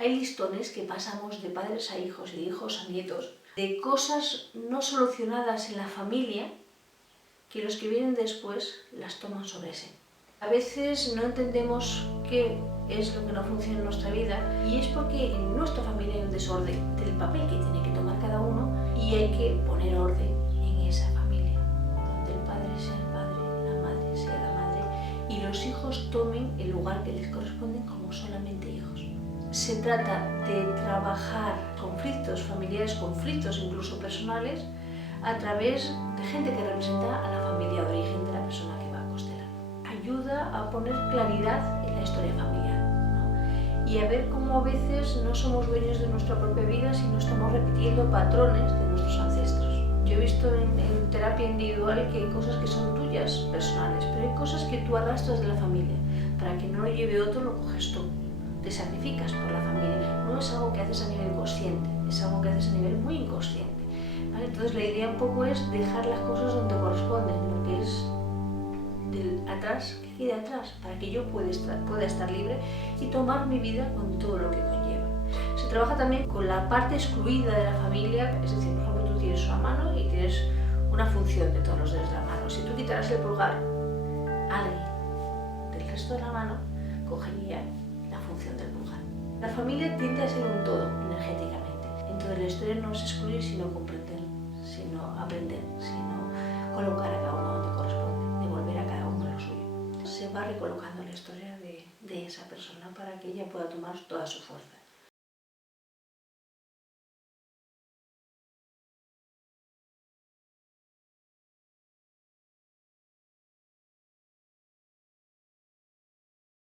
Hay listones que pasamos de padres a hijos y de hijos a nietos, de cosas no solucionadas en la familia, que los que vienen después las toman sobre sí. A veces no entendemos qué es lo que no funciona en nuestra vida y es porque en nuestra familia hay un desorden del papel que tiene que tomar cada uno y hay que poner orden en esa familia, donde el padre sea el padre, la madre sea la madre y los hijos tomen el lugar que les corresponde como solamente hijos. Se trata de trabajar conflictos familiares, conflictos incluso personales, a través de gente que representa a la familia de origen de la persona que va a constelar. Ayuda a poner claridad en la historia familiar, ¿no? Y a ver cómo a veces no somos dueños de nuestra propia vida, sino estamos repitiendo patrones de nuestros ancestros. Yo he visto en terapia individual que hay cosas que son tuyas, personales, pero hay cosas que tú arrastras de la familia. Para que no lo lleve otro, lo coges tú. Te sacrificas por la familia. No es algo que haces a nivel consciente, es algo que haces a nivel muy inconsciente. ¿Vale? Entonces la idea un poco es dejar las cosas donde corresponden, lo que es del atrás, que quede atrás, para que yo pueda estar libre y tomar mi vida con todo lo que conlleva. Se trabaja también con la parte excluida de la familia, es decir, por ejemplo, tú tienes una mano y tienes una función de todos los dedos de la mano. Si tú quitaras el pulgar, alguien del resto de la mano cogería la función del pulgar. La familia tiende a ser un todo energéticamente. Entonces la historia no es excluir, sino comprender, sino aprender, sino colocar a cada uno donde corresponde, devolver a cada uno lo suyo. Se va recolocando la historia de esa persona para que ella pueda tomar toda su fuerza.